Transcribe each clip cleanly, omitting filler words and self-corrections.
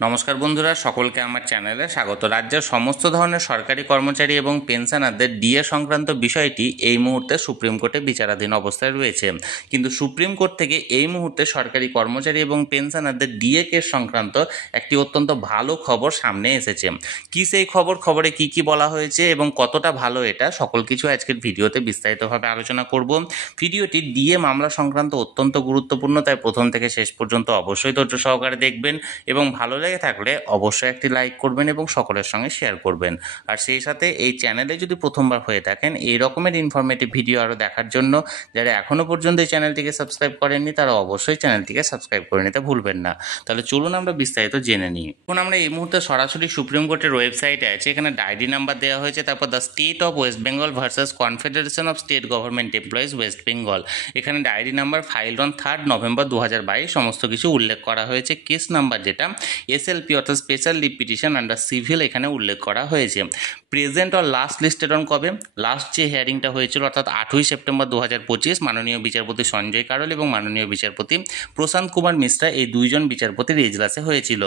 নমস্কার বন্ধুরা, সকলকে আমার চ্যানেলে স্বাগত। রাজ্যের সমস্ত ধরনের সরকারি কর্মচারী এবং পেনশনারদের ডিএ সংক্রান্ত বিষয়টি এই মুহূর্তে সুপ্রিম কোর্টে বিচারাধীন অবস্থায় রয়েছে। কিন্তু সুপ্রিম কোর্ট থেকে এই মুহূর্তে সরকারি কর্মচারী এবং পেনশনারদের ডিএ কেস সংক্রান্ত একটি অত্যন্ত ভালো খবর সামনে এসেছে। কি সেই খবরে কি কি বলা হয়েছে এবং কতটা ভালো এটা সকল কিছু আজকের ভিডিওতে বিস্তারিতভাবে আলোচনা করব। ভিডিওটি ডিএ মামলা সংক্রান্ত অত্যন্ত গুরুত্বপূর্ণ, তাই প্রথম থেকে শেষ পর্যন্ত অবশ্যই ধৈর্য সহকারে দেখবেন এবং ভালো লেগে থাকলে অবশ্যই একটি লাইক করবেন এবং সকলের সঙ্গে শেয়ার করবেন। আর সেই সাথে এই চ্যানেলে যদি প্রথমবার হয়ে থাকেন এই রকমের ইনফরমেটিভ ভিডিও আরও দেখার জন্য যারা এখনও পর্যন্ত এই চ্যানেলটিকে সাবস্ক্রাইব করেননি তারা অবশ্যই চ্যানেলটিকে সাবস্ক্রাইব করে নিতে ভুলবেন না। তাহলে চলুন আমরা বিস্তারিত জেনে নিই। এখন আমরা এই মুহূর্তে সরাসরি সুপ্রিম কোর্টের ওয়েবসাইটে আছে। এখানে ডায়েরি নাম্বার দেওয়া হয়েছে, তারপর the state of West Bengal versus confederation of state government employees West Bengal. এখানে diary number file on 3 November 2022 সমস্ত কিছু উল্লেখ করা হয়েছে। কেস নাম্বার যেটা এসএলপি অর্থাৎ special leave petition under civil এখানে উল্লেখ করা হয়েছে। Present or last listed on কবে? লাস্ট যে হিয়ারিংটা হয়েছিল অর্থাৎ 8ই সেপ্টেম্বর 2025 মাননীয় বিচারপতি সঞ্জয় কারোল এবং মাননীয় বিচারপতি প্রশান্ত কুমার মিশ্রা এই দুইজন বিচারপতির এজলাসে হয়েছিল।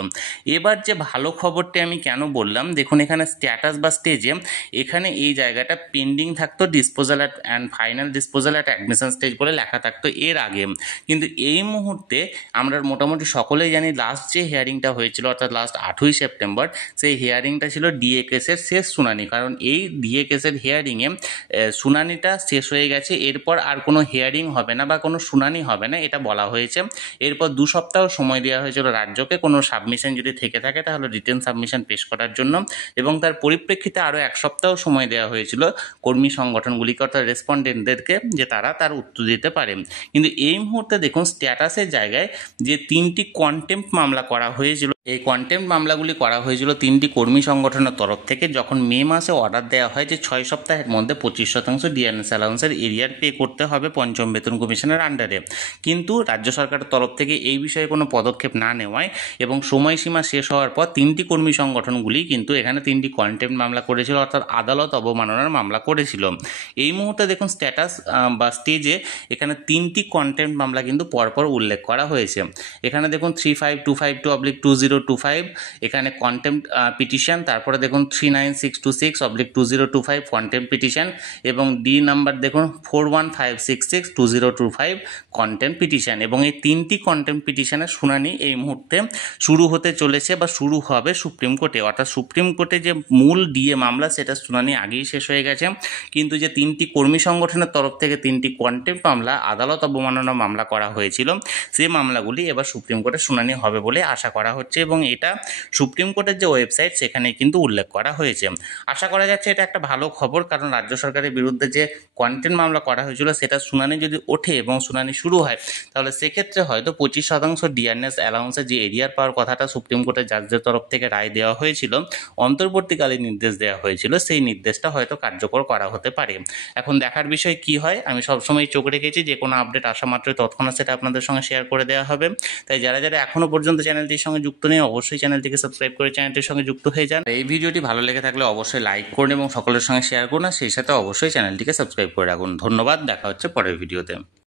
এবার যে ভালো খবরটি আমি কেন বললাম, দেখুন এখানে স্ট্যাটাস বা স্টেজে এখানে এই জায়গাটা পেন্ডিং থাকতো disposal and final disposal at admission stage বলে লেখা থাকতো এর আগে। কিন্তু এই মুহূর্তে আমরা মোটামুটি সকলেই জানি লাস্ট যে হিয়ারিংটা হয়েছিল অর্থাৎ লাস্ট 8ই সেপ্টেম্বর সেই হিয়ারিংটা ছিল ডিএ কেসের শেষ শুনানি। কারণ এই ডিএ কেসের হিয়ারিংয়ে শুনানিটা শেষ হয়ে গেছে, এরপর আর কোনো হিয়ারিং হবে না বা কোনো শুনানি হবে না এটা বলা হয়েছে। এরপর 2 সপ্তাহ সময় দেওয়া হয়েছিল রাজ্যকে কোনো সাবমিশন যদি থেকে থাকে তাহলে রিটেন সাবমিশন পেশ করার জন্য, এবং তার পরিপ্রেক্ষিতে আরও 1 সপ্তাহ সময় দেওয়া হয়েছিল কর্মী সংগঠনগুলিকে অর্থাৎ রেসপন্ডেন্টদেরকে যে তারা তার উত্তর দিতে পারে। কিন্তু এই মুহূর্তে দেখুন স্ট্যাটাসের জায়গায় যে 3টি কন্টেম্প্ট মামলা করা হয়েছিল, এই কন্টেম্প্ট মামলাগুলি করা হয়েছিল 3টি কর্মী সংগঠনের তরফ থেকে। যখন মে মাসে অর্ডার দেওয়া হয় যে 6 সপ্তাহের মধ্যে 25% ডিএনএস অ্যালাউন্সের এরিয়ার পে করতে হবে পঞ্চম বেতন কমিশনের আন্ডারে, কিন্তু রাজ্য সরকারের তরফ থেকে এই বিষয়ে কোনো পদক্ষেপ না নেওয়ায় এবং সময়সীমা শেষ হওয়ার পর 3টি কর্মী সংগঠনগুলি কিন্তু এখানে 3টি কন্টেম্প্ট মামলা করেছিল অর্থাৎ আদালত অবমাননার মামলা করেছিল। এই মুহূর্তে দেখুন স্ট্যাটাস বা স্টেজে এখানে 3টি কন্টেম্প্ট মামলা কিন্তু পরপর উল্লেখ করা হয়েছে। এখানে দেখুন 35252/2025 এখানে কন্টেম্প্ট পিটিশন, তারপরে দেখুন 39626/2025 কন্টেম্প্ট পিটিশন এবং ডি নাম্বার দেখুন 41566/2025 কন্টেম্প্ট পিটিশন। এবং এই 3টি কন্টেম্প্ট পিটিশনের শুনানি এই মুহূর্তে শুরু হতে চলেছে বা শুরু হবে সুপ্রিম কোর্টে। অর্থাৎ সুপ্রিম কোর্টে যে মূল ডিএ মামলা সেটা শুনানি আগেই শেষ হয়ে গেছে, কিন্তু যে 3টি কর্মী সংগঠনের তরফ থেকে 3টি কন্টেম্প্ট মামলা আদালত অবমাননা মামলা করা হয়েছিল সেই মামলাগুলি এবার সুপ্রিম কোর্টে শুনানি হবে বলে আশা করা হচ্ছে এবং এটা সুপ্রিম কোর্টের যে ওয়েবসাইট সেখানে কিন্তু উল্লেখ করা হয়েছে। আশা করা যাচ্ছে এটা একটা ভালো খবর, কারণ রাজ্য সরকারের বিরুদ্ধে যে কন্টেম্প্ট মামলা করা হয়েছিল সেটা শুনানি যদি ওঠে এবং শুনানি শুরু হয় তাহলে সেক্ষেত্রে হয়তো 25% ডিএনএস অ্যালাউন্সের যে এরিয়ার পাওয়ার কথাটা সুপ্রিম কোর্টের জাজদের তরফ থেকে রায় দেওয়া হয়েছিল, অন্তর্বর্তীকালীন নির্দেশ দেওয়া হয়েছিল, সেই নির্দেশটা হয়তো কার্যকর করা হতে পারে। এখন দেখার বিষয় কি হয়। আমি সবসময় চোখ রেখেছি যে কোনো আপডেট আসা মাত্রই তৎক্ষণাৎ সেটা আপনাদের সঙ্গে শেয়ার করে দেওয়া হবে। তাই যারা যারা এখনও পর্যন্ত চ্যানেলটির সঙ্গে যুক্ত নেই অবশ্যই চ্যানেলটিকে সাবস্ক্রাইব করে চ্যানেলটির সঙ্গে যুক্ত হয়ে যান। এই ভিডিওটি ভালো লেগে থাকলে অবশ্যই লাইক করুন এবং সকলের সঙ্গে শেয়ার করুন, আর সেই সাথে অবশ্যই চ্যানেলটিকে সাবস্ক্রাইব করে রাখুন। ধন্যবাদ, দেখা হচ্ছে পরের ভিডিওতে।